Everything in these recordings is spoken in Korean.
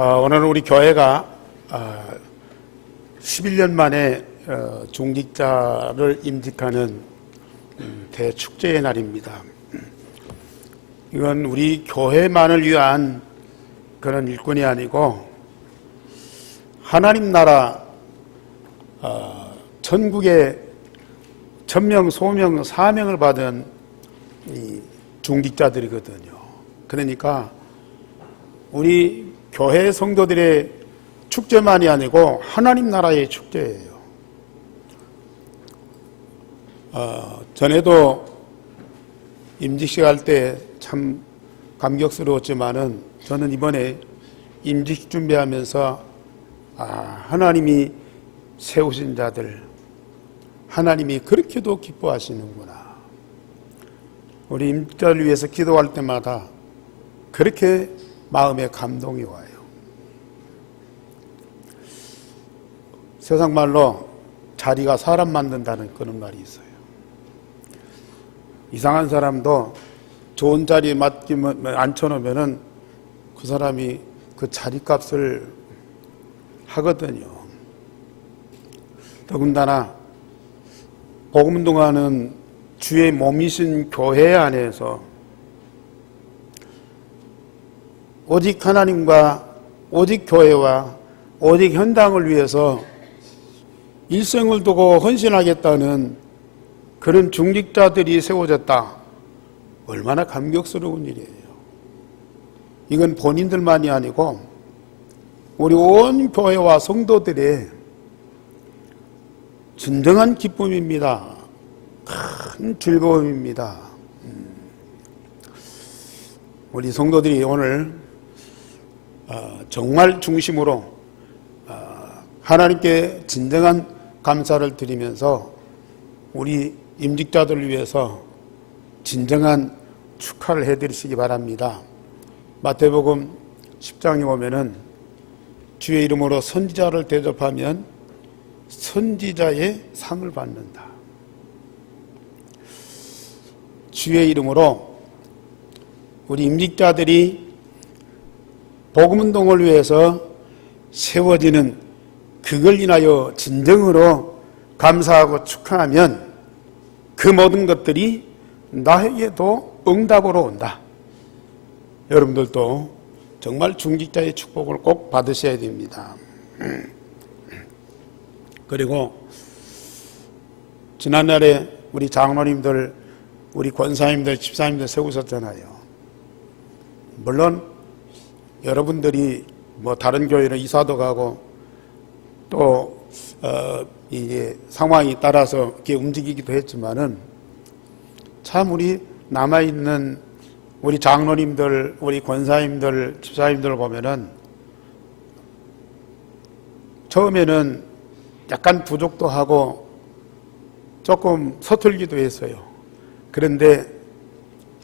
오늘 우리 교회가 11년 만에 중직자를 임직하는 대축제의 날입니다. 이건 우리 교회만을 위한 그런 일꾼이 아니고 하나님 나라 천국의 천명, 소명, 사명을 받은 이 중직자들이거든요. 그러니까 우리 교회 성도들의 축제만이 아니고 하나님 나라의 축제예요. 전에도 임직식 할 때 참 감격스러웠지만은 저는 이번에 임직식 준비하면서 하나님이 세우신 자들, 하나님이 그렇게도 기뻐하시는구나. 우리 임직자를 위해서 기도할 때마다 그렇게 마음에 감동이 와요. 세상 말로 자리가 사람 만든다는 그런 말이 있어요. 이상한 사람도 좋은 자리에 앉혀놓으면은 그 사람이 그 자리값을 하거든요. 더군다나 복음운동하는 주의 몸이신 교회 안에서 오직 하나님과 오직 교회와 오직 현당을 위해서 일생을 두고 헌신하겠다는 그런 중직자들이 세워졌다. 얼마나 감격스러운 일이에요. 이건 본인들만이 아니고 우리 온 교회와 성도들의 진정한 기쁨입니다. 큰 즐거움입니다. 우리 성도들이 오늘 정말 중심으로 하나님께 진정한 감사를 드리면서 우리 임직자들을 위해서 진정한 축하를 해드리시기 바랍니다. 마태복음 10장에 보면은 주의 이름으로 선지자를 대접하면 선지자의 상을 받는다. 주의 이름으로 우리 임직자들이 복음운동을 위해서 세워지는 그걸 인하여 진정으로 감사하고 축하하면 그 모든 것들이 나에게도 응답으로 온다. 여러분들도 정말 중직자의 축복을 꼭 받으셔야 됩니다. 그리고 지난날에 우리 장로님들, 우리 권사님들, 집사님들 세우셨잖아요. 물론 여러분들이 뭐 다른 교회로 이사도 가고 또 이제 상황에 따라서 이렇게 움직이기도 했지만은 참 우리 남아있는 우리 장로님들, 우리 권사님들, 집사님들 보면은 처음에는 약간 부족도 하고 조금 서툴기도 했어요. 그런데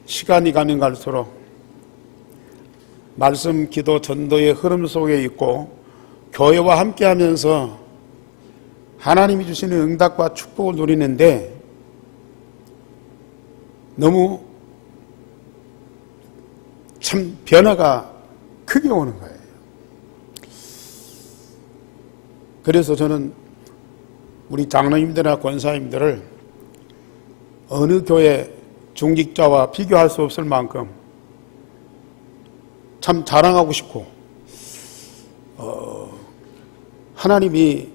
시간이 가면 갈수록 말씀, 기도, 전도의 흐름 속에 있고 교회와 함께하면서 하나님이 주시는 응답과 축복을 누리는데 너무 참 변화가 크게 오는 거예요. 그래서 저는 우리 장로님들이나 권사님들을 어느 교회 중직자와 비교할 수 없을 만큼 참 자랑하고 싶고 하나님이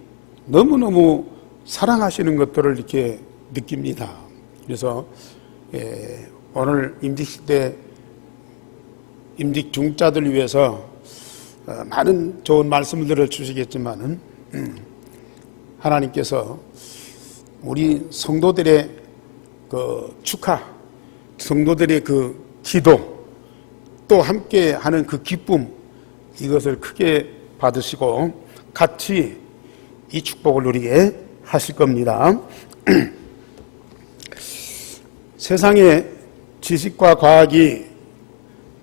너무너무 사랑하시는 것들을 이렇게 느낍니다. 그래서 오늘 임직식 때 임직 중자들을 위해서 많은 좋은 말씀들을 주시겠지만은 하나님께서 우리 성도들의 그 축하, 성도들의 그 기도, 또 함께 하는 그 기쁨, 이것을 크게 받으시고 같이 이 축복을 누리게 하실 겁니다. 세상의 지식과 과학이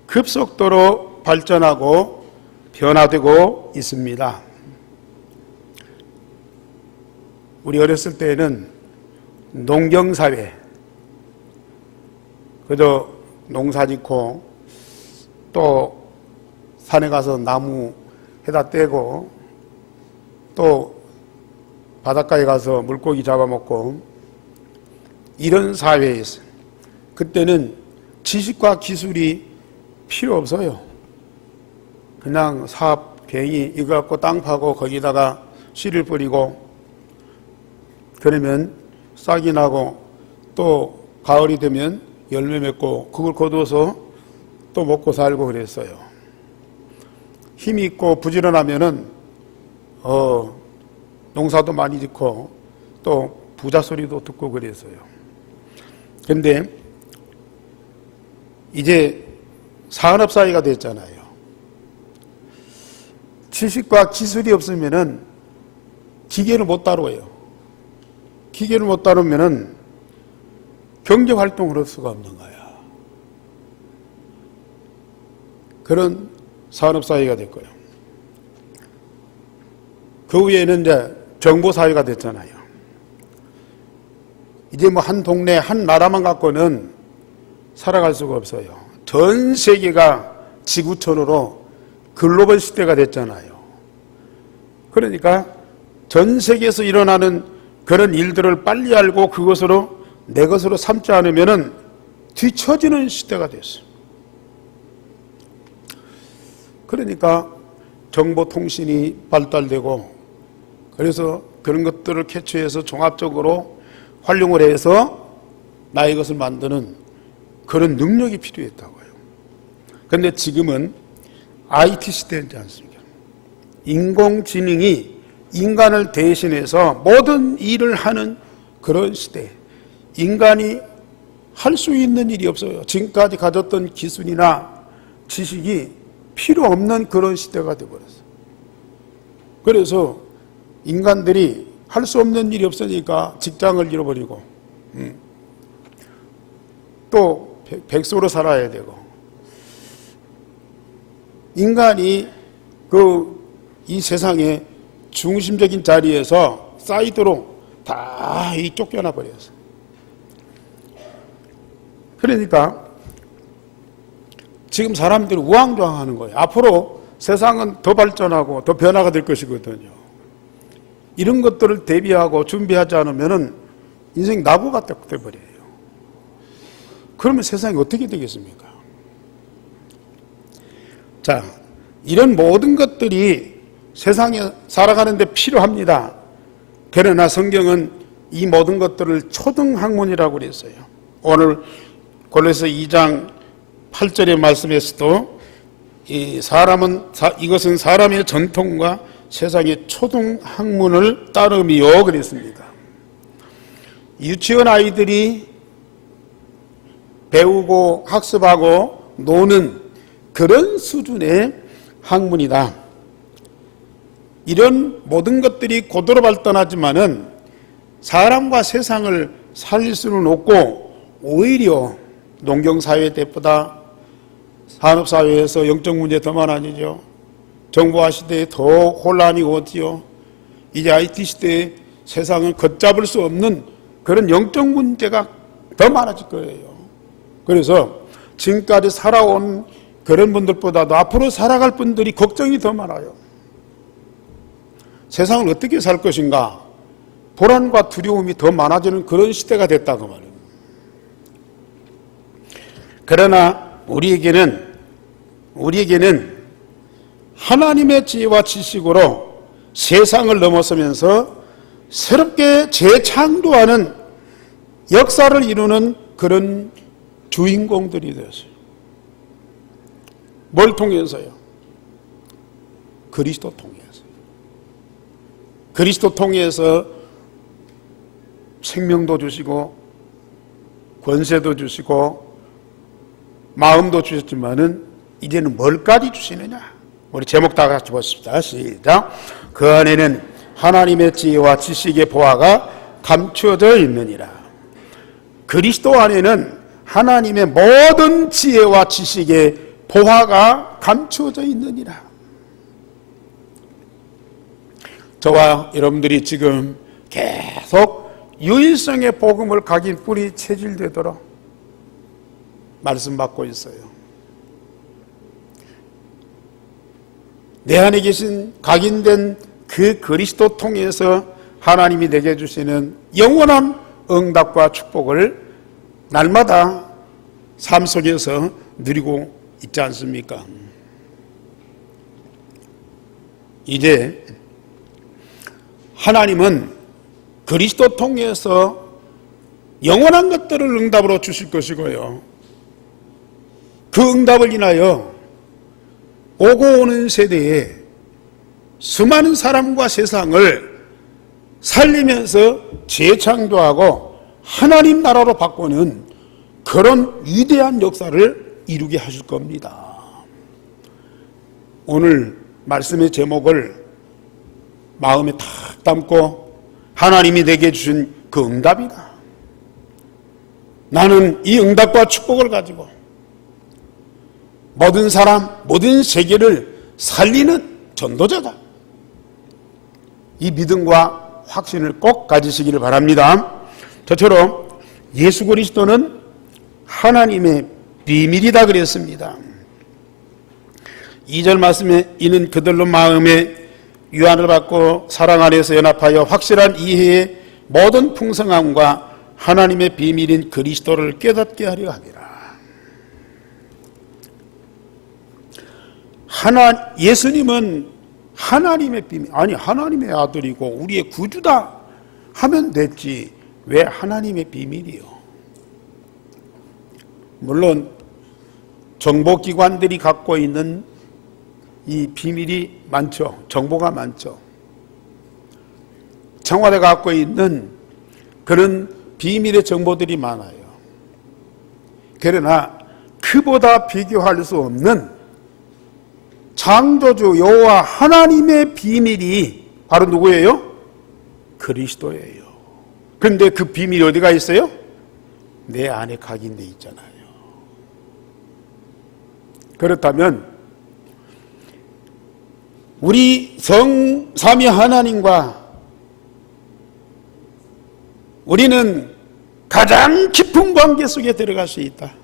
급속도로 발전하고 변화되고 있습니다. 우리 어렸을 때에는 농경사회, 그저 농사 짓고 또 산에 가서 나무 해다 떼고 또 바닷가에 가서 물고기 잡아먹고 이런 사회에서 그때는 지식과 기술이 필요 없어요. 그냥 사업 괜히 이거 갖고 땅 파고 거기다가 씨를 뿌리고 그러면 싹이 나고 또 가을이 되면 열매 맺고 그걸 거두어서 또 먹고 살고 그랬어요. 힘이 있고 부지런하면은 농사도 많이 짓고 또 부자 소리도 듣고 그랬어요. 근데 이제 산업 사회가 됐잖아요. 지식과 기술이 없으면은 기계를 못 다뤄요. 기계를 못 다루면은 경제 활동을 할 수가 없는 거야. 그런 산업 사회가 됐고요. 그 후에는 이제 정보 사회가 됐잖아요. 이제 뭐 한 동네 한 나라만 갖고는 살아갈 수가 없어요. 전 세계가 지구촌으로 글로벌 시대가 됐잖아요. 그러니까 전 세계에서 일어나는 그런 일들을 빨리 알고 그것으로 내 것으로 삼지 않으면은 뒤처지는 시대가 됐어요. 그러니까 정보통신이 발달되고 그래서 그런 것들을 캐치해서 종합적으로 활용을 해서 나의 것을 만드는 그런 능력이 필요했다고요. 그런데 지금은 IT 시대이지 않습니까? 인공지능이 인간을 대신해서 모든 일을 하는 그런 시대. 인간이 할 수 있는 일이 없어요. 지금까지 가졌던 기술이나 지식이 필요 없는 그런 시대가 되어버렸어요. 그래서 인간들이 할 수 없는 일이 없으니까 직장을 잃어버리고 또 백수로 살아야 되고 인간이 이 세상의 중심적인 자리에서 사이드로 다 쫓겨나 버렸어요. 그러니까 지금 사람들이 우왕좌왕하는 거예요. 앞으로 세상은 더 발전하고 더 변화가 될 것이거든요. 이런 것들을 대비하고 준비하지 않으면 인생 낙오가 돼버려요. 그러면 세상이 어떻게 되겠습니까? 자, 이런 모든 것들이 세상에 살아가는 데 필요합니다. 그러나 성경은 이 모든 것들을 초등학문이라고 그랬어요. 오늘 골로새 2장 8절의 말씀에서도 이것은 사람의 전통과 세상의 초등학문을 따름이요 그랬습니다. 유치원 아이들이 배우고 학습하고 노는 그런 수준의 학문이다. 이런 모든 것들이 고도로 발전하지만은 사람과 세상을 살릴 수는 없고 오히려 농경사회 때보다 산업사회에서 영적 문제 더 많아지죠. 정보화 시대에 더 혼란이 오지요. 이제 IT 시대에 세상을 걷잡을 수 없는 그런 영적 문제가 더 많아질 거예요. 그래서 지금까지 살아온 그런 분들보다도 앞으로 살아갈 분들이 걱정이 더 많아요. 세상을 어떻게 살 것인가? 불안과 두려움이 더 많아지는 그런 시대가 됐다고 말해요. 그러나 우리에게는 하나님의 지혜와 지식으로 세상을 넘어서면서 새롭게 재창조하는 역사를 이루는 그런 주인공들이 되었어요. 뭘 통해서요? 그리스도 통해서. 그리스도 통해서 생명도 주시고 권세도 주시고 마음도 주셨지만은 이제는 뭘까지 주시느냐? 우리 제목 다 같이 보십시다. 시작. 그 안에는 하나님의 지혜와 지식의 보화가 감추어져 있느니라. 그리스도 안에는 하나님의 모든 지혜와 지식의 보화가 감추어져 있느니라. 저와 여러분들이 지금 계속 유일성의 복음을 각인 뿌리 체질되도록 말씀 받고 있어요. 내 안에 계신 각인된 그 그리스도 통해서 하나님이 내게 주시는 영원한 응답과 축복을 날마다 삶 속에서 누리고 있지 않습니까? 이제 하나님은 그리스도 통해서 영원한 것들을 응답으로 주실 것이고요, 그 응답을 인하여 오고 오는 세대에 수많은 사람과 세상을 살리면서 재창조하고 하나님 나라로 바꾸는 그런 위대한 역사를 이루게 하실 겁니다. 오늘 말씀의 제목을 마음에 탁 담고 하나님이 내게 주신 그 응답이다. 나는 이 응답과 축복을 가지고 모든 사람, 모든 세계를 살리는 전도자다. 이 믿음과 확신을 꼭 가지시기를 바랍니다. 저처럼 예수 그리스도는 하나님의 비밀이다 그랬습니다. 2절 말씀에 이는 그들로 마음에 유한을 받고 사랑 안에서 연합하여 확실한 이해의 모든 풍성함과 하나님의 비밀인 그리스도를 깨닫게 하려 함이라. 예수님은 하나님의 비밀, 아니 하나님의 아들이고 우리의 구주다 하면 됐지 왜 하나님의 비밀이요? 물론 정보기관들이 갖고 있는 이 비밀이 많죠. 정보가 많죠. 청와대가 갖고 있는 그런 비밀의 정보들이 많아요. 그러나 그보다 비교할 수 없는 창조주 여호와 하나님의 비밀이 바로 누구예요? 그리스도예요. 그런데 그 비밀이 어디가 있어요? 내 안에 각인돼 있잖아요. 그렇다면 우리 성삼위 하나님과 우리는 가장 깊은 관계 속에 들어갈 수 있다.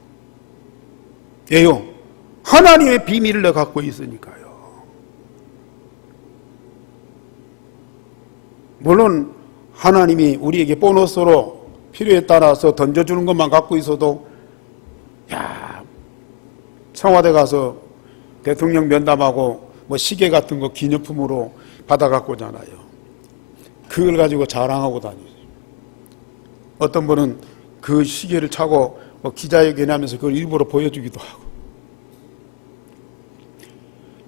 왜요? 하나님의 비밀을 갖고 있으니까요. 물론 하나님이 우리에게 보너스로 필요에 따라서 던져주는 것만 갖고 있어도 청와대 가서 대통령 면담하고 뭐 시계 같은 거 기념품으로 받아갖고 오잖아요. 그걸 가지고 자랑하고 다니죠. 어떤 분은 그 시계를 차고 뭐 기자회견 하면서 그걸 일부러 보여주기도 하고.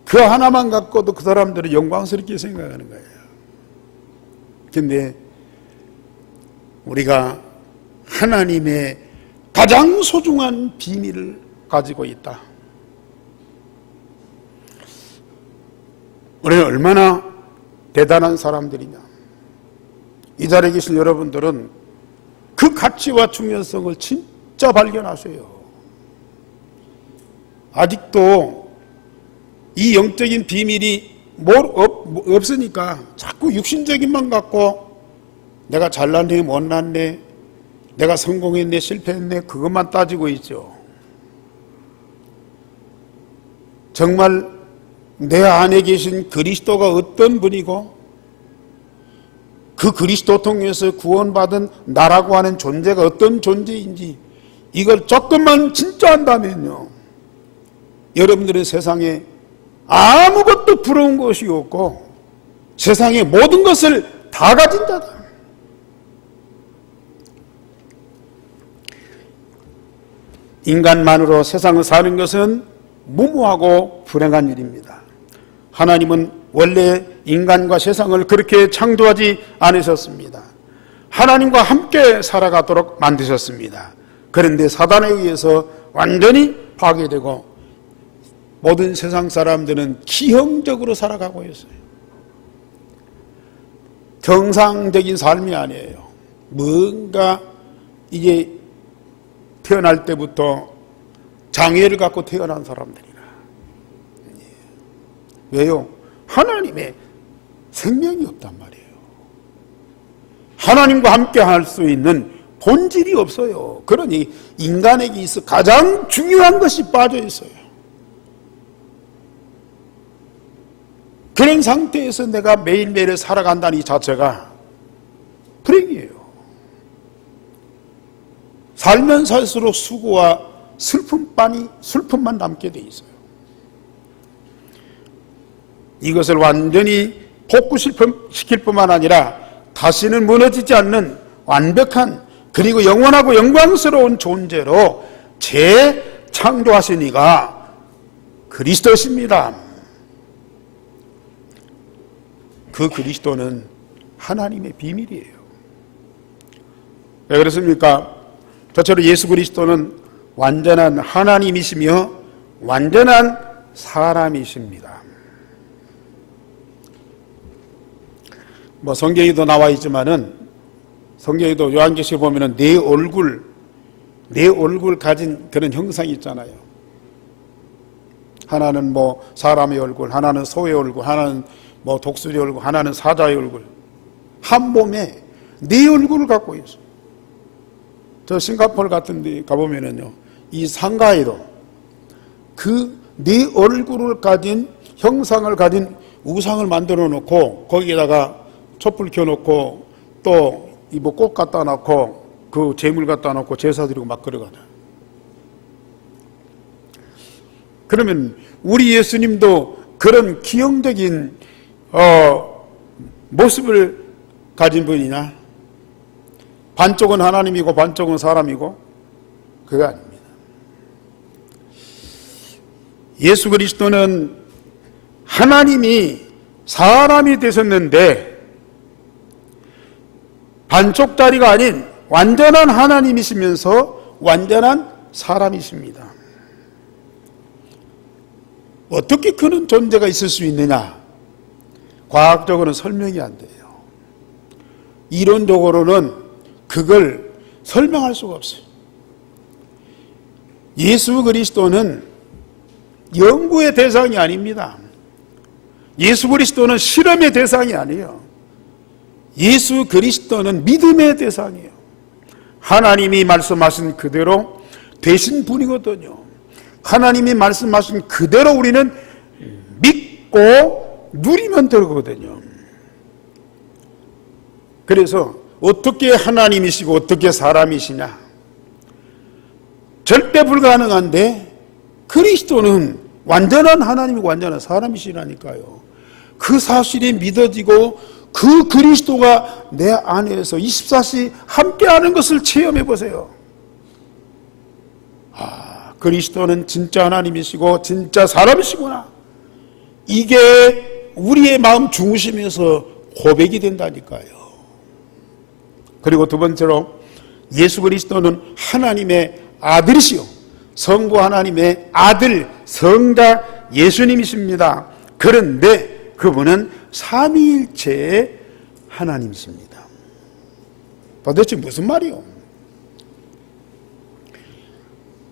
그 하나만 갖고도 그 사람들은 영광스럽게 생각하는 거예요. 근데 우리가 하나님의 가장 소중한 비밀을 가지고 있다. 우리는 얼마나 대단한 사람들이냐. 이 자리에 계신 여러분들은 그 가치와 중요성을 진짜 발견하세요. 아직도 이 영적인 비밀이 없으니까 자꾸 육신적인만 갖고 내가 잘났네 못났네, 내가 성공했네 실패했네 그것만 따지고 있죠. 정말 내 안에 계신 그리스도가 어떤 분이고 그 그리스도 통해서 구원받은 나라고 하는 존재가 어떤 존재인지 이걸 조금만 진짜 한다면요, 여러분들의 세상에 아무것도 부러운 것이 없고 세상의 모든 것을 다 가진 자다. 인간만으로 세상을 사는 것은 무모하고 불행한 일입니다. 하나님은 원래 인간과 세상을 그렇게 창조하지 않으셨습니다. 하나님과 함께 살아가도록 만드셨습니다. 그런데 사단에 의해서 완전히 파괴되고 모든 세상 사람들은 기형적으로 살아가고 있어요. 정상적인 삶이 아니에요. 뭔가 이게 태어날 때부터 장애를 갖고 태어난 사람들이라. 왜요? 하나님의 생명이 없단 말이에요. 하나님과 함께 할 수 있는 본질이 없어요. 그러니 인간에게 있어 가장 중요한 것이 빠져 있어요. 그런 상태에서 내가 매일매일 살아간다는 이 자체가 불행이에요. 살면 살수록 수고와 슬픔만 남게 돼 있어요. 이것을 완전히 복구시킬 뿐만 아니라 다시는 무너지지 않는 완벽한 그리고 영원하고 영광스러운 존재로 재창조하신 이가 그리스도십니다. 그 그리스도는 하나님의 비밀이에요. 왜 그렇습니까? 저처럼 예수 그리스도는 완전한 하나님이시며 완전한 사람이십니다. 성경에도 나와 있지만은 성경에도 요한계시록 보면은 내 얼굴 가진 그런 형상이 있잖아요. 하나는 사람의 얼굴, 하나는 소의 얼굴, 하나는 독수리 얼굴, 하나는 사자의 얼굴. 한 몸에 네 얼굴을 갖고 있어요. 저 싱가포르 같은 데 가보면은요, 이 상가에도 그 네 얼굴을 가진 형상을 가진 우상을 만들어 놓고 거기에다가 촛불 켜놓고 또 꽃 갖다 놓고 그 재물 갖다 놓고 제사 드리고 막 그러거든. 그러면 우리 예수님도 그런 기형적인 모습을 가진 분이냐? 반쪽은 하나님이고 반쪽은 사람이고? 그거 아닙니다. 예수 그리스도는 하나님이 사람이 되셨는데 반쪽짜리가 아닌 완전한 하나님이시면서 완전한 사람이십니다. 어떻게 그런 존재가 있을 수 있느냐? 과학적으로는 설명이 안 돼요. 이론적으로는 그걸 설명할 수가 없어요. 예수 그리스도는 연구의 대상이 아닙니다. 예수 그리스도는 실험의 대상이 아니에요. 예수 그리스도는 믿음의 대상이에요. 하나님이 말씀하신 그대로 되신 분이거든요. 하나님이 말씀하신 그대로 우리는 믿고 누리면 되거든요. 그래서 어떻게 하나님이시고 어떻게 사람이시냐? 절대 불가능한데 그리스도는 완전한 하나님이고 완전한 사람이시라니까요. 그 사실이 믿어지고 그 그리스도가 내 안에서 24시 함께하는 것을 체험해 보세요. 그리스도는 진짜 하나님이시고 진짜 사람이시구나. 이게 우리의 마음 중심에서 고백이 된다니까요. 그리고 두 번째로 예수 그리스도는 하나님의 아들이시요 성부 하나님의 아들 성자 예수님이십니다. 그런데 그분은 삼위일체의 하나님이십니다. 도대체 무슨 말이요?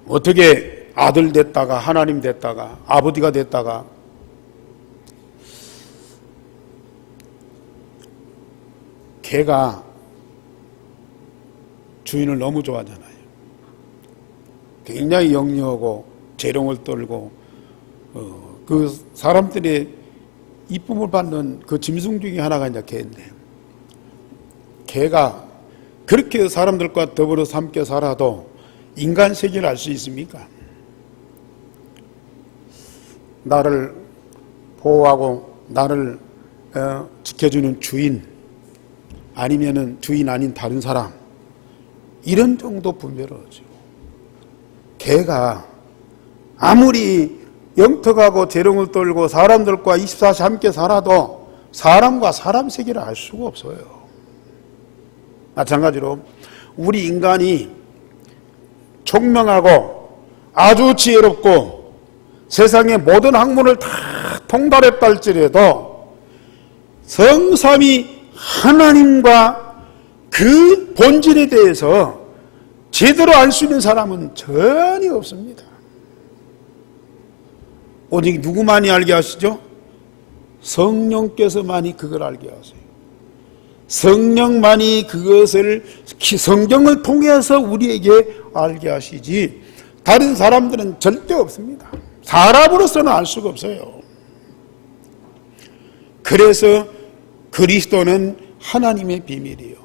어떻게 아들 됐다가 하나님 됐다가 아버지가 됐다가 개가 주인을 너무 좋아하잖아요. 굉장히 영리하고 재롱을 떨고 그 사람들의 이쁨을 받는 그 짐승 중에 하나가 이제 개인데, 개가 그렇게 사람들과 더불어서 함께 살아도 인간 세계를 알 수 있습니까? 나를 보호하고 나를 지켜주는 주인, 아니면은 주인 아닌 다른 사람, 이런 정도 분별을 하죠. 개가 아무리 영특하고 재롱을 떨고 사람들과 24시 함께 살아도 사람과 사람 세계를 알 수가 없어요. 마찬가지로 우리 인간이 총명하고 아주 지혜롭고 세상의 모든 학문을 다 통달했다 할지라도 성삼위 하나님과 그 본질에 대해서 제대로 알 수 있는 사람은 전혀 없습니다. 오직 누구만이 알게 하시죠? 성령께서만이 그걸 알게 하세요. 성령만이 그것을 성경을 통해서 우리에게 알게 하시지 다른 사람들은 절대 없습니다. 사람으로서는 알 수가 없어요. 그래서 그리스도는 하나님의 비밀이요.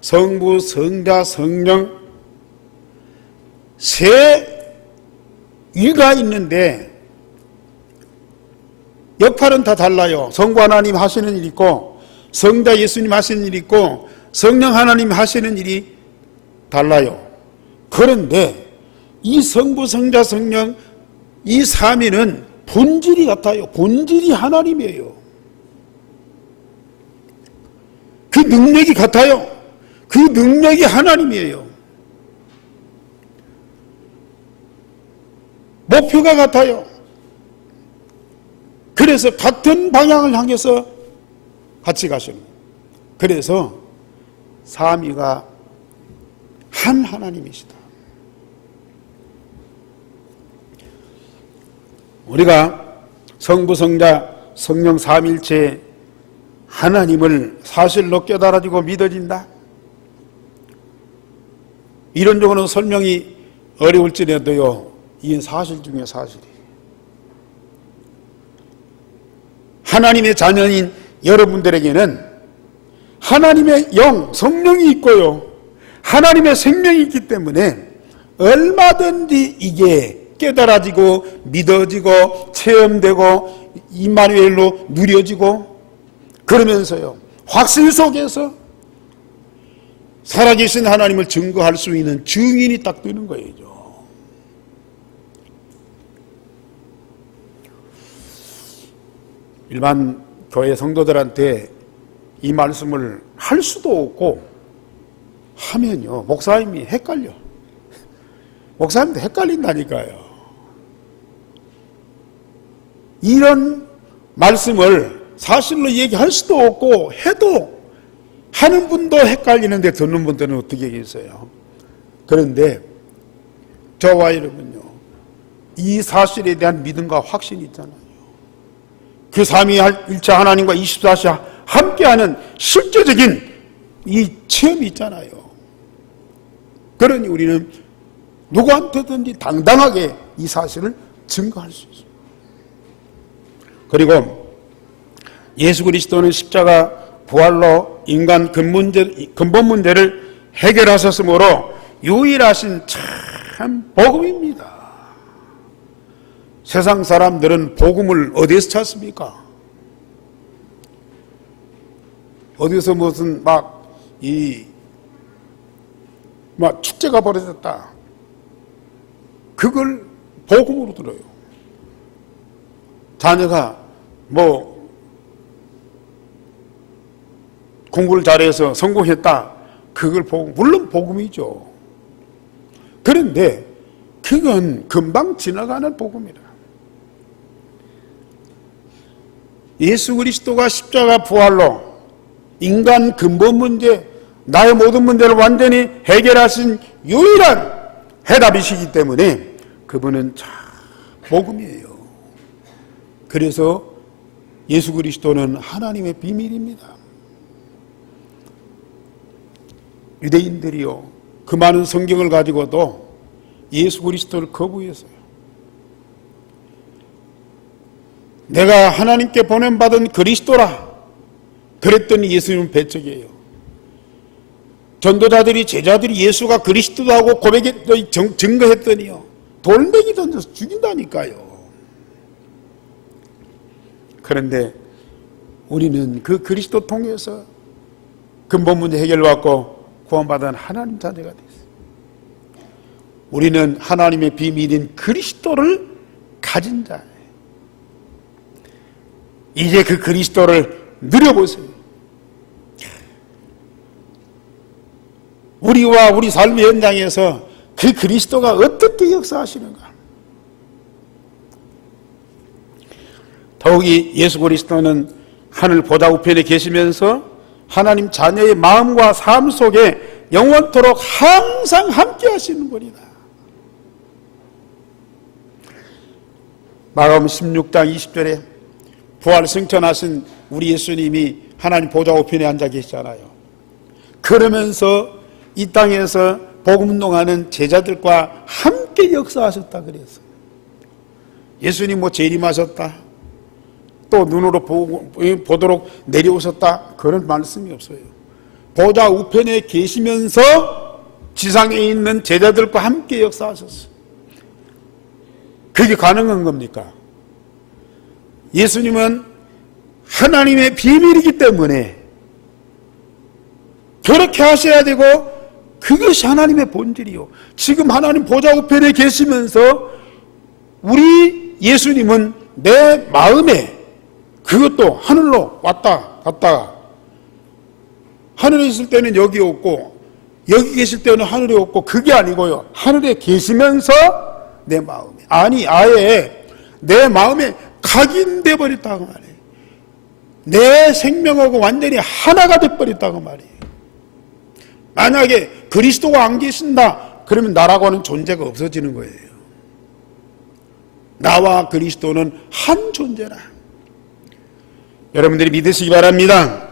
성부, 성자, 성령 세 일가 있는데 역할은 다 달라요. 성부 하나님 하시는 일이 있고 성자 예수님 하시는 일이 있고 성령 하나님 하시는 일이 달라요. 그런데 이 성부, 성자, 성령 이 삼위는 본질이 같아요. 본질이 하나님이에요. 그 능력이 같아요. 그 능력이 하나님이에요. 목표가 같아요. 그래서 같은 방향을 향해서 같이 가시는 거예요. 그래서 삼위가 한 하나님이시다. 우리가 성부, 성자, 성령 삼위일체 하나님을 사실로 깨달아지고 믿어진다. 이론적으로는 설명이 어려울지라도요, 이 사실 중에 사실이에요. 하나님의 자녀인 여러분들에게는 하나님의 영, 성령이 있고요, 하나님의 생명이 있기 때문에 얼마든지 이게 깨달아지고 믿어지고 체험되고 임마누엘로 누려지고 그러면서요, 확신 속에서 살아계신 하나님을 증거할 수 있는 증인이 딱 되는 거예요. 일반 교회 성도들한테 이 말씀을 할 수도 없고 하면요, 목사님이 헷갈려. 목사님도 헷갈린다니까요. 이런 말씀을 사실로 얘기할 수도 없고 해도 하는 분도 헷갈리는데 듣는 분들은 어떻게 계세요? 그런데 저와 여러분요, 이 사실에 대한 믿음과 확신이 있잖아요. 그 삼위일체 하나님과 24시 함께하는 실제적인 이 체험이 있잖아요. 그러니 우리는 누구한테든지 당당하게 이 사실을 증거할 수 있어요. 그리고 예수 그리스도는 십자가 부활로 인간 근본 문제를 해결하셨으므로 유일하신 참 복음입니다. 세상 사람들은 복음을 어디에서 찾습니까? 어디서 무슨 축제가 벌어졌다, 그걸 복음으로 들어요. 자녀가 공부를 잘해서 성공했다, 그걸 복음, 물론 복음이죠. 그런데 그건 금방 지나가는 복음이라. 예수 그리스도가 십자가 부활로 인간 근본 문제, 나의 모든 문제를 완전히 해결하신 유일한 해답이시기 때문에 그분은 참 복음이에요. 그래서 예수 그리스도는 하나님의 비밀입니다. 유대인들이요, 그 많은 성경을 가지고도 예수 그리스도를 거부했어요. 내가 하나님께 보냄받은 그리스도라 그랬더니 예수님은 배척이에요. 전도자들이, 제자들이 예수가 그리스도라고 증거했더니요, 돌멩이 던져서 죽인다니까요. 그런데 우리는 그 그리스도 통해서 근본 문제 해결받고 구원받은 하나님 자녀가 됐어요. 우리는 하나님의 비밀인 그리스도를 가진 자예요. 이제 그 그리스도를 누려보세요. 우리와 우리 삶의 현장에서 그 그리스도가 어떻게 역사하시는가. 더욱이 예수 그리스도는 하늘 보좌 우편에 계시면서 하나님 자녀의 마음과 삶 속에 영원토록 항상 함께 하시는 분이다. 마가복음 16장 20절에 부활 승천하신 우리 예수님이 하나님 보좌 우편에 앉아 계시잖아요. 그러면서 이 땅에서 복음 운동하는 제자들과 함께 역사하셨다 그랬어요. 예수님 재림하셨다, 또 눈으로 보도록 내려오셨다, 그런 말씀이 없어요. 보좌 우편에 계시면서 지상에 있는 제자들과 함께 역사하셨어요. 그게 가능한 겁니까? 예수님은 하나님의 비밀이기 때문에 그렇게 하셔야 되고, 그것이 하나님의 본질이요. 지금 하나님 보좌 우편에 계시면서 우리 예수님은 내 마음에, 그것도 하늘로 왔다 갔다, 하늘에 있을 때는 여기 없고 여기 계실 때는 하늘에 없고, 그게 아니고요, 하늘에 계시면서 내 마음에, 아니 아예 내 마음에 각인돼 버렸다고 말이에요. 내 생명하고 완전히 하나가 돼 버렸다고 말이에요. 만약에 그리스도가 안 계신다 그러면 나라고 하는 존재가 없어지는 거예요. 나와 그리스도는 한 존재라. 여러분들이 믿으시기 바랍니다.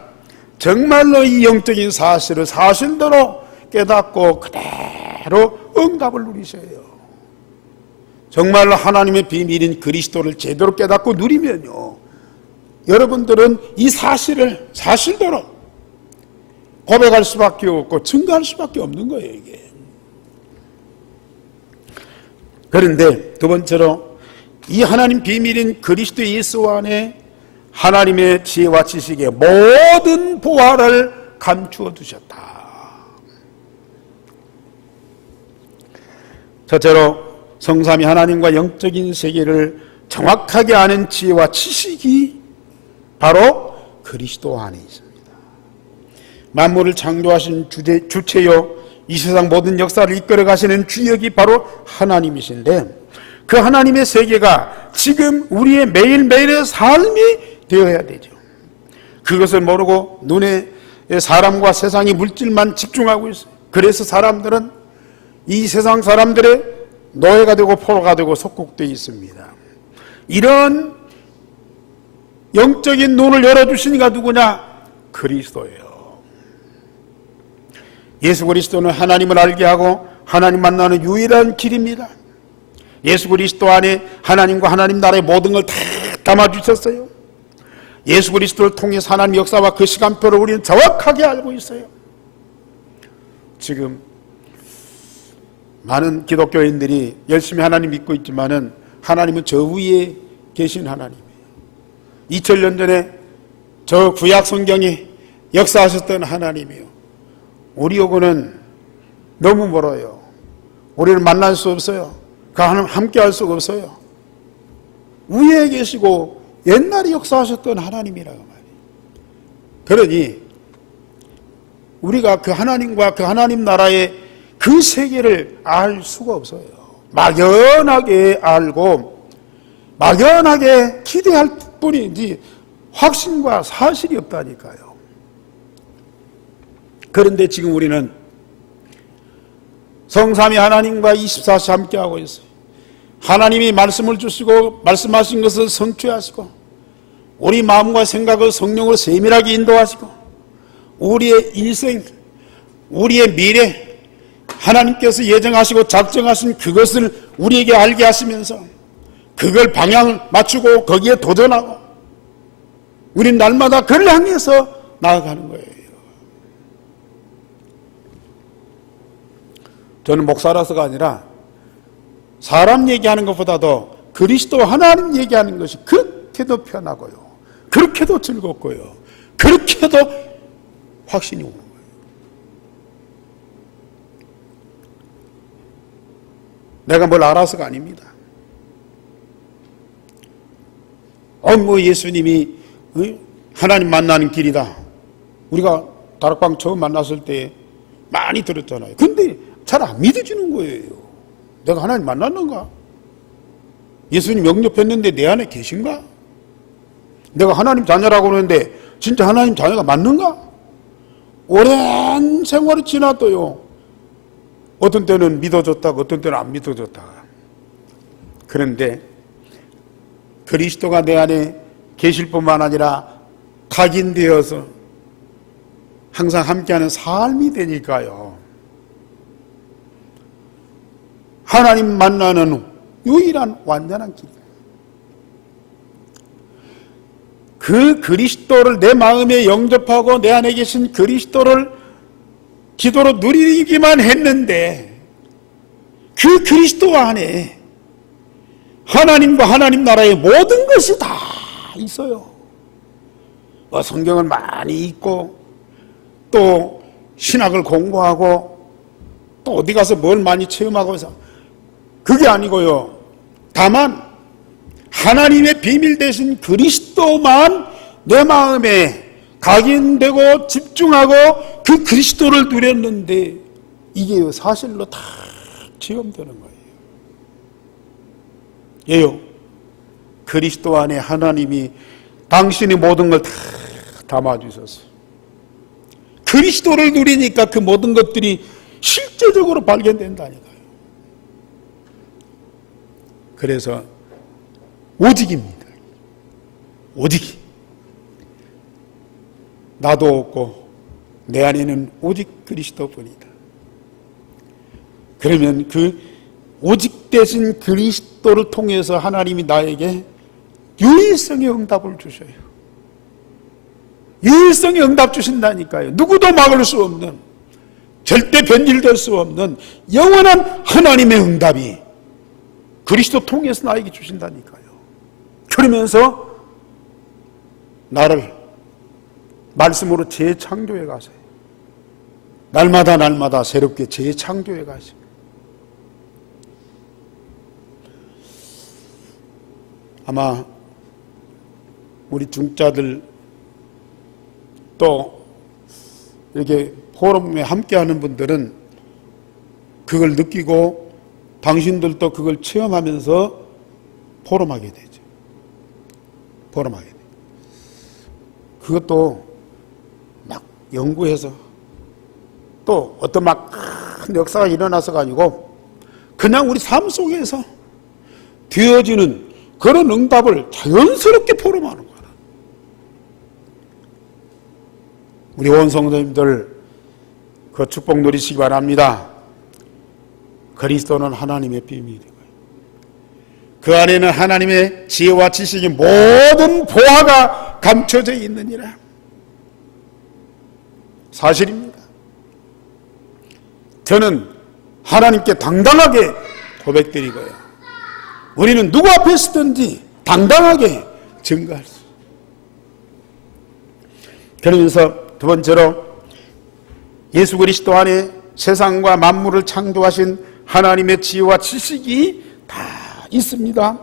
정말로 이 영적인 사실을 사실대로 깨닫고 그대로 응답을 누리셔요. 정말로 하나님의 비밀인 그리스도를 제대로 깨닫고 누리면요, 여러분들은 이 사실을 사실대로 고백할 수밖에 없고 증거할 수밖에 없는 거예요, 이게. 그런데 두 번째로, 이 하나님 비밀인 그리스도 예수 안에 하나님의 지혜와 지식의 모든 보화를 감추어 두셨다. 첫째로, 성삼위 하나님과 영적인 세계를 정확하게 아는 지혜와 지식이 바로 그리스도 안에 있습니다. 만물을 창조하신 주체요, 이 세상 모든 역사를 이끌어 가시는 주역이 바로 하나님이신데, 그 하나님의 세계가 지금 우리의 매일매일의 삶이 되어야 되죠. 그것을 모르고 눈에 사람과 세상의 물질만 집중하고 있어요. 그래서 사람들은 이 세상 사람들의 노예가 되고 포로가 되고 속국되어 있습니다. 이런 영적인 눈을 열어주신 이가 누구냐? 그리스도예요. 예수 그리스도는 하나님을 알게 하고 하나님 만나는 유일한 길입니다. 예수 그리스도 안에 하나님과 하나님 나라의 모든 걸 다 담아주셨어요. 예수 그리스도를 통해서 하나님 역사와 그 시간표를 우리는 정확하게 알고 있어요. 지금 많은 기독교인들이 열심히 하나님 믿고 있지만은 하나님은 저 위에 계신 하나님이에요. 2000년 전에 저 구약 성경에 역사하셨던 하나님이에요. 우리하고는 너무 멀어요. 우리는 만날 수 없어요. 그 하나님 함께 할 수가 없어요. 위에 계시고 옛날에 역사하셨던 하나님이라고 말이에요. 그러니 우리가 그 하나님과 그 하나님 나라의 그 세계를 알 수가 없어요. 막연하게 알고 막연하게 기대할 뿐이지 확신과 사실이 없다니까요. 그런데 지금 우리는 성삼위 하나님과 24시 함께하고 있어요. 하나님이 말씀을 주시고 말씀하신 것을 성취하시고 우리 마음과 생각을 성령으로 세밀하게 인도하시고 우리의 인생, 우리의 미래, 하나님께서 예정하시고 작정하신 그것을 우리에게 알게 하시면서 그걸 방향을 맞추고 거기에 도전하고 우리는 날마다 그를 향해서 나아가는 거예요. 저는 목사라서가 아니라 사람 얘기하는 것보다도 그리스도 하나님 얘기하는 것이 그렇게도 편하고요, 그렇게도 즐겁고요, 그렇게도 확신이 오는 거예요. 내가 뭘 알아서가 아닙니다. 뭐 예수님이 하나님 만나는 길이다. 우리가 다락방 처음 만났을 때 많이 들었잖아요. 근데 잘 안 믿어지는 거예요. 내가 하나님 만났는가? 예수님 영접했는데 내 안에 계신가? 내가 하나님 자녀라고 그러는데 진짜 하나님 자녀가 맞는가? 오랜 세월이 지나도요, 어떤 때는 믿어졌다가 어떤 때는 안 믿어졌다가. 그런데 그리스도가 내 안에 계실 뿐만 아니라 각인되어서 항상 함께하는 삶이 되니까요, 하나님 만나는 유일한 완전한 길이에요. 그 그리스도를 내 마음에 영접하고 내 안에 계신 그리스도를 기도로 누리기만 했는데 그 그리스도 안에 하나님과 하나님 나라의 모든 것이 다 있어요. 성경을 많이 읽고 또 신학을 공부하고 또 어디 가서 뭘 많이 체험하고 해서 그게 아니고요. 다만 하나님의 비밀 되신 그리스도만 내 마음에 각인되고 집중하고 그 그리스도를 누렸는데 이게 사실로 다 체험되는 거예요. 예요. 그리스도 안에 하나님이 당신의 모든 걸 다 담아주셔서 그리스도를 누리니까 그 모든 것들이 실제적으로 발견된다니까요. 그래서 오직입니다. 오직. 나도 없고 내 안에는 오직 그리스도뿐이다. 그러면 그 오직 되신 그리스도를 통해서 하나님이 나에게 유일성의 응답을 주셔요. 유일성의 응답 주신다니까요. 누구도 막을 수 없는, 절대 변질될 수 없는 영원한 하나님의 응답이 그리스도 통해서 나에게 주신다니까요. 그러면서 나를 말씀으로 재창조해 가세요. 날마다 새롭게 재창조해 가세요. 아마 우리 중자들 또 이렇게 포럼에 함께하는 분들은 그걸 느끼고 당신들도 그걸 체험하면서 포럼하게 되죠. 포럼하게 돼요. 그것도 막 연구해서 또 어떤 막 큰 역사가 일어나서 가지고 그냥 우리 삶 속에서 되어지는 그런 응답을 자연스럽게 포럼하는 거야. 우리 온 성도님들 그 축복 누리시기 바랍니다. 그리스도는 하나님의 비밀이고요. 그 안에는 하나님의 지혜와 지식이 모든 보화가 감춰져 있느니라. 사실입니다. 저는 하나님께 당당하게 고백드리고요. 우리는 누구 앞에 서든지 당당하게 증거할 수. 그러면서 두 번째로 예수 그리스도 안에 세상과 만물을 창조하신 하나님의 지혜와 지식이 다 있습니다.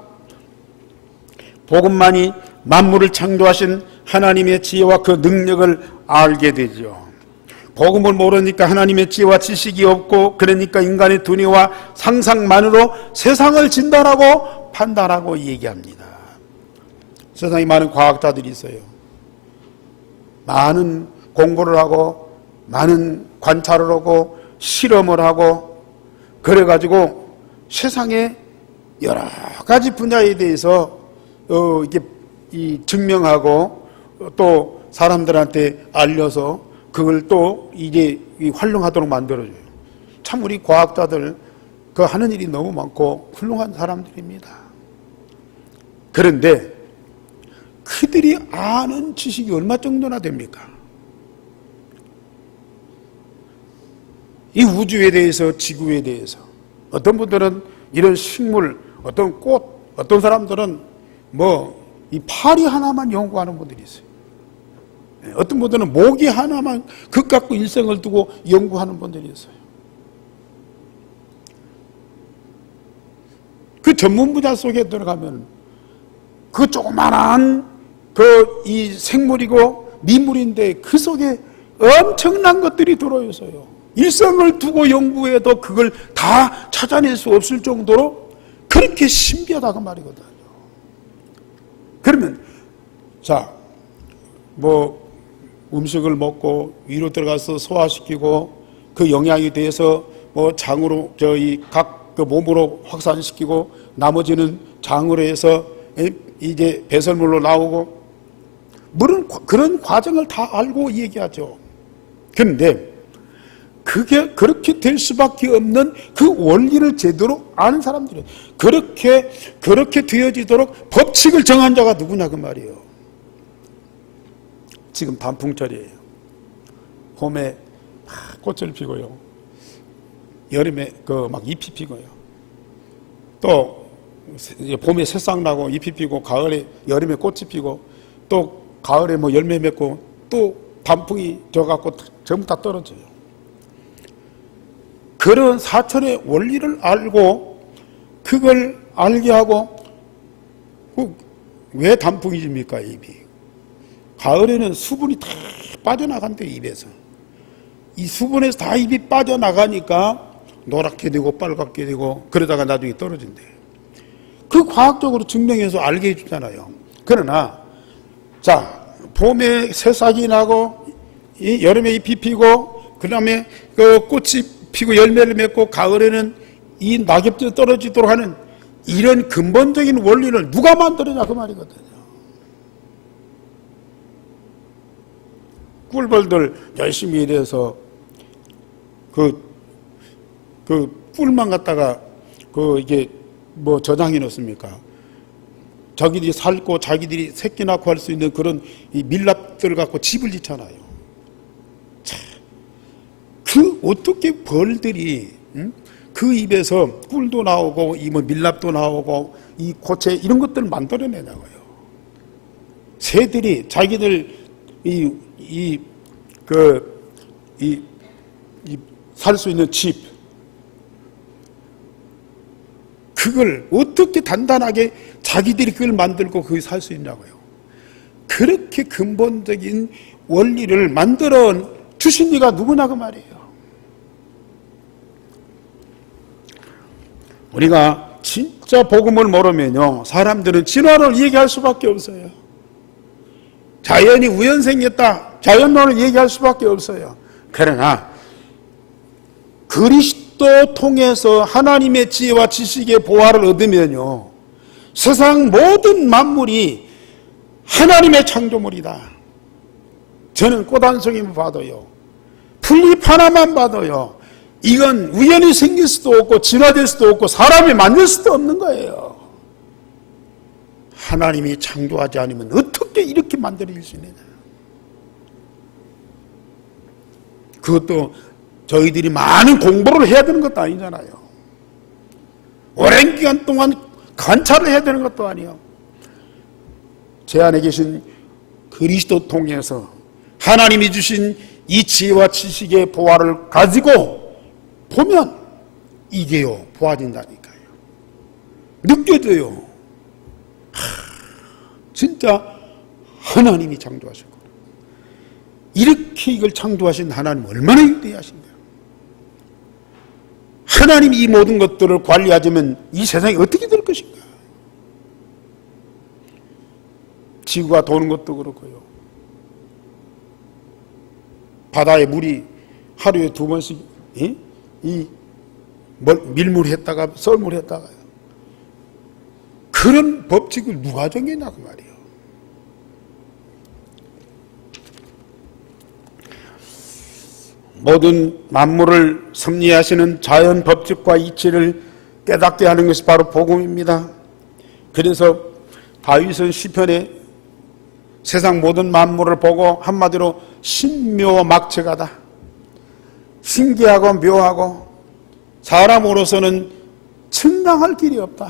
복음만이 만물을 창조하신 하나님의 지혜와 그 능력을 알게 되죠. 복음을 모르니까 하나님의 지혜와 지식이 없고 그러니까 인간의 두뇌와 상상만으로 세상을 진단하고 판단하고 얘기합니다. 세상에 많은 과학자들이 있어요. 많은 공부를 하고 많은 관찰을 하고 실험을 하고 그래가지고 세상의 여러 가지 분야에 대해서 이게 증명하고 또 사람들한테 알려서 그걸 또 이제 활용하도록 만들어줘요. 참 우리 과학자들 그 하는 일이 너무 많고 훌륭한 사람들입니다. 그런데 그들이 아는 지식이 얼마 정도나 됩니까? 이 우주에 대해서, 지구에 대해서. 어떤 분들은 이런 식물, 어떤 꽃, 어떤 사람들은 이 파리 하나만 연구하는 분들이 있어요. 어떤 분들은 모기 하나만 그것 갖고 일생을 두고 연구하는 분들이 있어요. 그 전문 분야 속에 들어가면 그 조그만한 이 생물이고 미물인데 그 속에 엄청난 것들이 들어있어요. 일생을 두고 연구해도 그걸 다 찾아낼 수 없을 정도로 그렇게 신비하다고 말이거든요. 그러면 음식을 먹고 위로 들어가서 소화시키고 그 영양에 대해서 장으로 각 그 몸으로 확산시키고 나머지는 장으로 해서 이제 배설물로 나오고 물은 그런 과정을 다 알고 얘기하죠. 그런데 그게 그렇게 될 수밖에 없는 그 원리를 제대로 아는 사람들이에요. 그렇게 되어지도록 법칙을 정한 자가 누구냐 그 말이에요. 지금 단풍철이에요. 봄에 막 꽃을 피고요. 여름에 막 잎이 피고요. 또 봄에 새싹 나고 잎이 피고 가을에 여름에 꽃이 피고 또 가을에 열매 맺고 또 단풍이 져갖고 전부 다 떨어져요. 그런 사천의 원리를 알고 그걸 알게 하고 왜 단풍이 집니까? 잎이. 가을에는 수분이 다 빠져나간대요. 입에서. 이 수분에서 다 입이 빠져나가니까 노랗게 되고 빨갛게 되고 그러다가 나중에 떨어진대요. 그 과학적으로 증명해서 알게 해주잖아요. 그러나 자, 봄에 새싹이 나고 여름에 잎이 피고 그 다음에 그 꽃이 피고 열매를 맺고 가을에는 이 낙엽들이 떨어지도록 하는 이런 근본적인 원리를 누가 만들었냐 그 말이거든요. 꿀벌들 열심히 일해서 그 꿀만 갖다가 이게 저장해 놓습니까? 자기들이 살고 자기들이 새끼 낳고 할 수 있는 그런 이 밀랍들 갖고 집을 짓잖아요. 자, 그 어떻게 벌들이 그 입에서 꿀도 나오고 이 밀랍도 나오고 이 고체 이런 것들을 만들어내냐고요. 새들이 자기들 살 수 있는 집 그걸 어떻게 단단하게 자기들이 그걸 만들고 거기 살 수 있냐고요. 그렇게 근본적인 원리를 만들어 주신 이가 누구냐 그 말이에요. 우리가 진짜 복음을 모르면요 사람들은 진화를 얘기할 수밖에 없어요. 자연이 우연생겼다 자연론을 얘기할 수밖에 없어요. 그러나 그리스도 통해서 하나님의 지혜와 지식의 보화를 얻으면요 세상 모든 만물이 하나님의 창조물이다. 저는 꽃 한 송이만 봐도요 풀잎 하나만 봐도요 이건 우연히 생길 수도 없고 진화될 수도 없고 사람이 만들 수도 없는 거예요. 하나님이 창조하지 않으면 어떻게 이렇게 만들어질 수 있느냐. 그것도 저희들이 많은 공부를 해야 되는 것도 아니잖아요. 오랜 기간 동안 관찰을 해야 되는 것도 아니에요. 제 안에 계신 그리스도 통해서 하나님이 주신 이 지혜와 지식의 보화를 가지고 보면 이게요 보아진다니까요. 느껴져요. 진짜 하나님이 창조하신 거예요. 이렇게 이걸 창조하신 하나님 얼마나 위대하신가요. 하나님이 이 모든 것들을 관리하자면 이 세상이 어떻게 될 것인가. 지구가 도는 것도 그렇고요. 바다에 물이 하루에 2번씩 밀물했다가 썰물했다가요. 그런 법칙을 누가 정했냐 그 말이에요. 모든 만물을 섭리하시는 자연 법칙과 이치를 깨닫게 하는 것이 바로 복음입니다. 그래서 다윗은 시편에 세상 모든 만물을 보고 한마디로 신묘막측하다. 신기하고 묘하고 사람으로서는 측량할 길이 없다.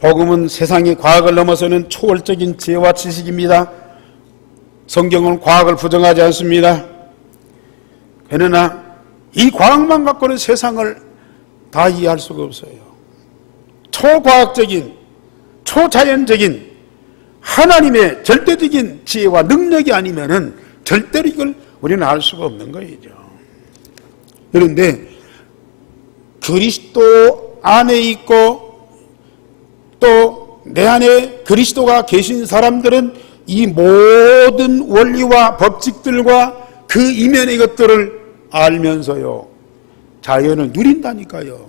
복음은 세상의 과학을 넘어서는 초월적인 지혜와 지식입니다. 성경은 과학을 부정하지 않습니다. 그러나 이 과학만 갖고는 세상을 다 이해할 수가 없어요. 초과학적인, 초자연적인 하나님의 절대적인 지혜와 능력이 아니면은 절대로 이걸 우리는 알 수가 없는 거죠. 그런데 그리스도 안에 있고 또 내 안에 그리스도가 계신 사람들은 이 모든 원리와 법칙들과 그 이면의 것들을 알면서요 자연을 누린다니까요.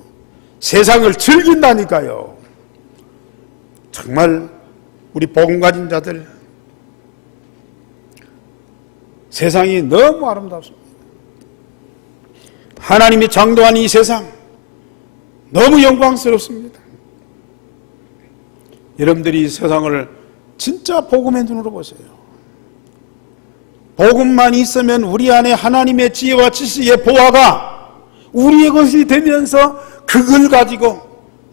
세상을 즐긴다니까요. 정말 우리 복음 가진 자들 세상이 너무 아름답습니다. 하나님이 창조한 이 세상 너무 영광스럽습니다. 여러분들이 세상을 진짜 복음의 눈으로 보세요. 복음만 있으면 우리 안에 하나님의 지혜와 지식의 보화가 우리의 것이 되면서 그걸 가지고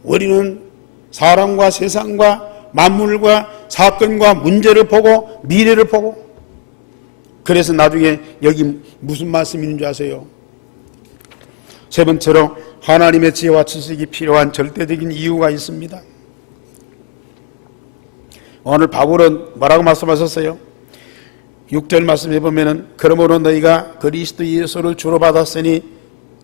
우리는 사람과 세상과 만물과 사건과 문제를 보고 미래를 보고, 그래서 나중에 여기 무슨 말씀이 있는 줄 아세요? 세 번째로 하나님의 지혜와 지식이 필요한 절대적인 이유가 있습니다. 오늘 바울은 뭐라고 말씀하셨어요? 6절 말씀해 보면은 그러므로 너희가 그리스도 예수를 주로 받았으니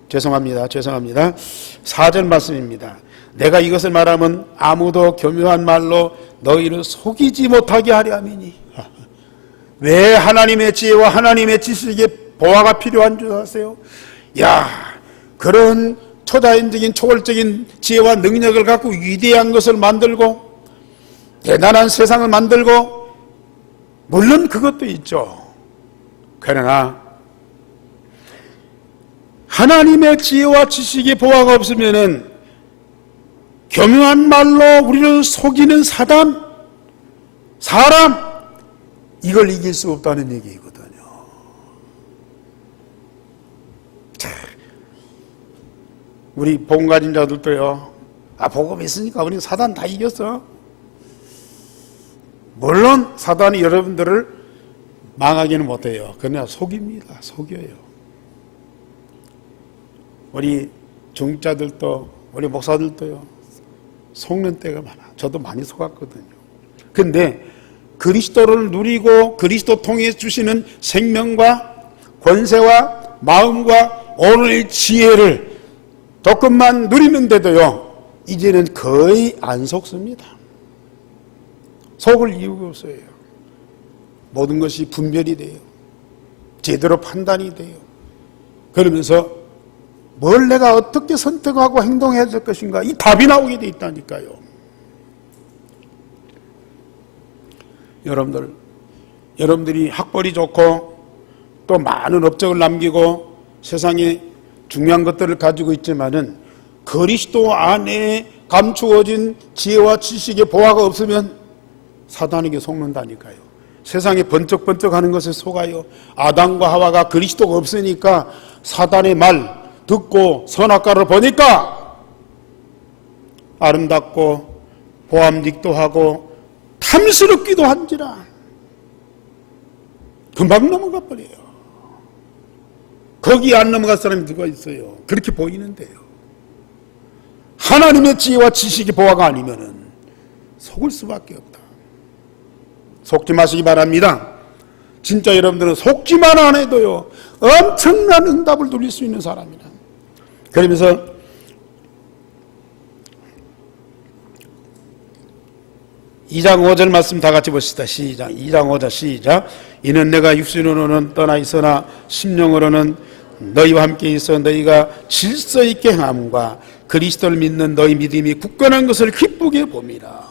죄송합니다. 4절 말씀입니다. 내가 이것을 말하면 아무도 교묘한 말로 너희를 속이지 못하게 하려 함이니. 왜 하나님의 지혜와 하나님의 지식의 보화가 필요한 줄 아세요? 그런 초자연적인 초월적인 지혜와 능력을 갖고 위대한 것을 만들고 대단한 세상을 만들고, 물론 그것도 있죠. 그러나 하나님의 지혜와 지식의 보화가 없으면은 교묘한 말로 우리를 속이는 사람, 이걸 이길 수 없다는 얘기거든요. 자, 우리 복음 가진 자들도요, 복음 있으니까 우리 사단 다 이겼어. 물론 사단이 여러분들을 망하기는 못해요. 그러나 속입니다. 속여요. 우리 중자들도 우리 목사들도요, 속는 때가 많아. 저도 많이 속았거든요. 근데 그리스도를 누리고 그리스도 통해 주시는 생명과 권세와 마음과 오늘의 지혜를 조금만 누리는데도요, 이제는 거의 안 속습니다. 속을 이유가 없어요. 모든 것이 분별이 돼요. 제대로 판단이 돼요. 그러면서 뭘 내가 어떻게 선택하고 행동해야 될 것인가, 이 답이 나오게 돼 있다니까요. 여러분들이 학벌이 좋고 또 많은 업적을 남기고 세상에 중요한 것들을 가지고 있지만은 그리스도 안에 감추어진 지혜와 지식의 보화가 없으면 사단에게 속는다니까요. 세상에 번쩍번쩍하는 것에 속아요. 아담과 하와가 그리스도가 없으니까 사단의 말 듣고 선악과를 보니까 아름답고 보암직도 하고 탐스럽기도 한지라 금방 넘어가 버려요. 거기 안 넘어갈 사람이 누가 있어요? 그렇게 보이는데요. 하나님의 지혜와 지식의 보화가 아니면은 속을 수밖에 없다. 속지 마시기 바랍니다. 진짜 여러분들은 속지만 안 해도요, 엄청난 응답을 누릴 수 있는 사람이다. 그러면서 2장 5절 말씀 다 같이 보시다. 시작. 2장 5절 시작. 이는 내가 육신으로는 떠나 있으나 심령으로는 너희와 함께 있어 너희가 질서 있게 행함과 그리스도를 믿는 너희 믿음이 굳건한 것을 기쁘게 봅니다.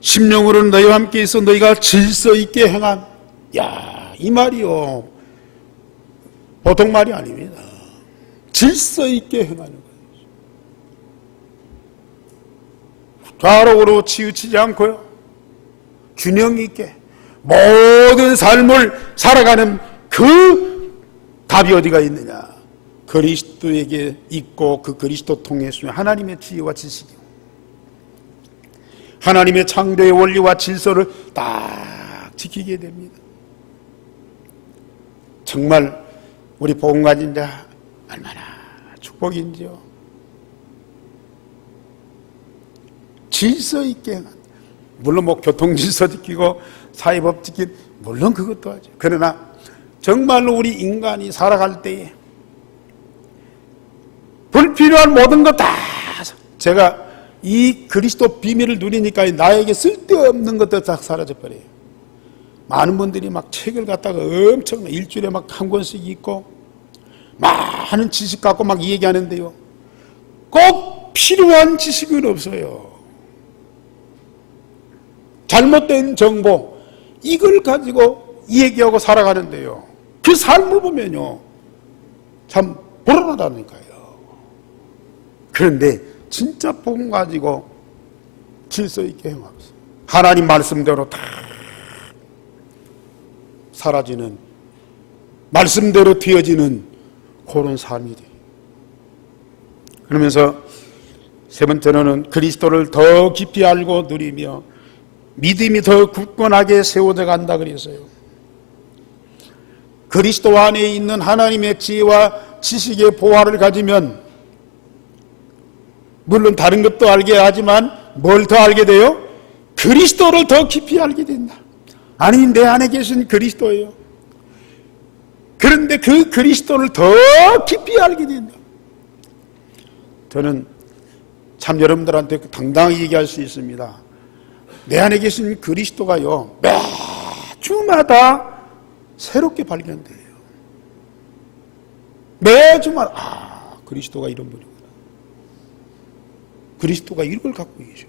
심령으로는 너희와 함께 있어 너희가 질서 있게 행함. 이 말이요, 보통 말이 아닙니다. 질서 있게 행하는 거예요. 좌우로 치우치지 않고요, 균형 있게 모든 삶을 살아가는 그 답이 어디가 있느냐? 그리스도에게 있고 그 그리스도 통해서 하나님의 지혜와 지식이, 하나님의 창조의 원리와 질서를 딱 지키게 됩니다. 정말 우리 복음 가진 자 얼마나 축복인지요. 질서 있게, 물론 교통 질서 지키고 사회법 지키고 물론 그것도 하죠. 그러나 정말로 우리 인간이 살아갈 때에 불필요한 모든 것 다, 제가 이 그리스도 비밀을 누리니까 나에게 쓸데없는 것들 다 사라져 버려요. 많은 분들이 막 책을 갖다가 엄청 일주일에 막 한 권씩 읽고 많은 지식 갖고 막 얘기하는데요, 꼭 필요한 지식은 없어요. 잘못된 정보, 이걸 가지고 얘기하고 살아가는데요, 그 삶을 보면요 참 불안하다니까요. 그런데 진짜 복음 가지고 질서 있게 행하면서 하나님 말씀대로 다 사라지는, 말씀대로 되어지는 그런 삶이 돼요. 그러면서 세 번째로는 그리스도를 더 깊이 알고 누리며 믿음이 더 굳건하게 세워져 간다 그랬어요. 그리스도 안에 있는 하나님의 지혜와 지식의 보화를 가지면 물론 다른 것도 알게 하지만 뭘 더 알게 돼요? 그리스도를 더 깊이 알게 된다. 아니, 내 안에 계신 그리스도예요. 그런데 그 그리스도를 더 깊이 알게 된다. 저는 참 여러분들한테 당당히 얘기할 수 있습니다. 내 안에 계신 그리스도가요, 매주마다 새롭게 발견돼요. 매주마다 그리스도가 이런 분이구나. 그리스도가 이걸 갖고 계셔.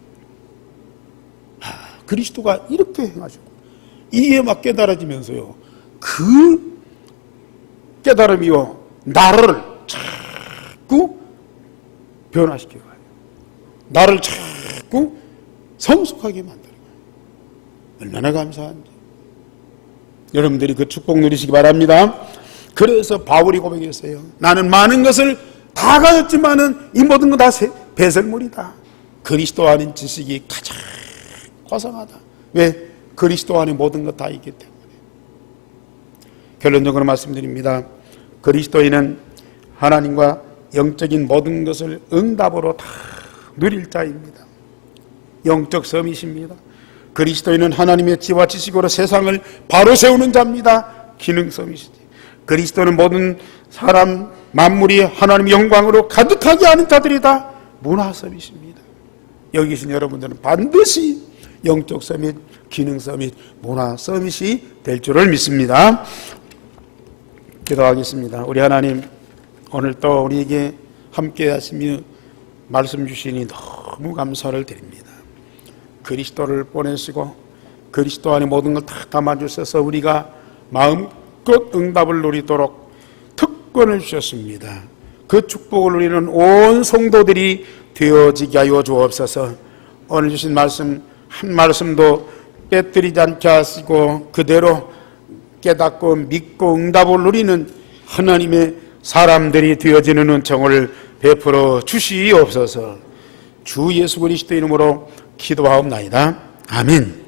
그리스도가 이렇게 행하셨고, 이게 막 깨달아지면서요, 그 깨달음이요, 나를 자꾸 변화시켜가요. 나를 자꾸 성숙하게 만들어요. 얼마나 감사한지. 여러분들이 그 축복 누리시기 바랍니다. 그래서 바울이 고백했어요. 나는 많은 것을 다 가졌지만은 이 모든 거 다 배설물이다. 그리스도 안인 지식이 가장 고상하다. 왜? 그리스도 안에 모든 것 다 있기 때문에. 결론적으로 말씀드립니다. 그리스도인은 하나님과 영적인 모든 것을 응답으로 다 누릴 자입니다. 영적 서밋입니다. 그리스도인은 하나님의 지혜와 지식으로 세상을 바로 세우는 자입니다. 기능 서밋이지. 그리스도는 모든 사람 만물이 하나님의 영광으로 가득하게 하는 자들이다. 문화 서밋입니다. 여기 계신 여러분들은 반드시 영적 서밋, 기능 서밋, 문화 서밋이 될 줄을 믿습니다. 기도하겠습니다. 우리 하나님, 오늘 또 우리에게 함께 하시며 말씀 주시니 너무 감사를 드립니다. 그리스도를 보내시고 그리스도 안에 모든 걸 다 담아주셔서 우리가 마음껏 응답을 누리도록 특권을 주셨습니다. 그 축복을 누리는 온 성도들이 되어지게 하여 주옵소서. 오늘 주신 말씀 한 말씀도 빼뜨리지 않게 하시고 그대로 깨닫고 믿고 응답을 누리는 하나님의 사람들이 되어지는 은총을 베풀어 주시옵소서. 주 예수 그리스도 이름으로 기도하옵나이다. 아멘.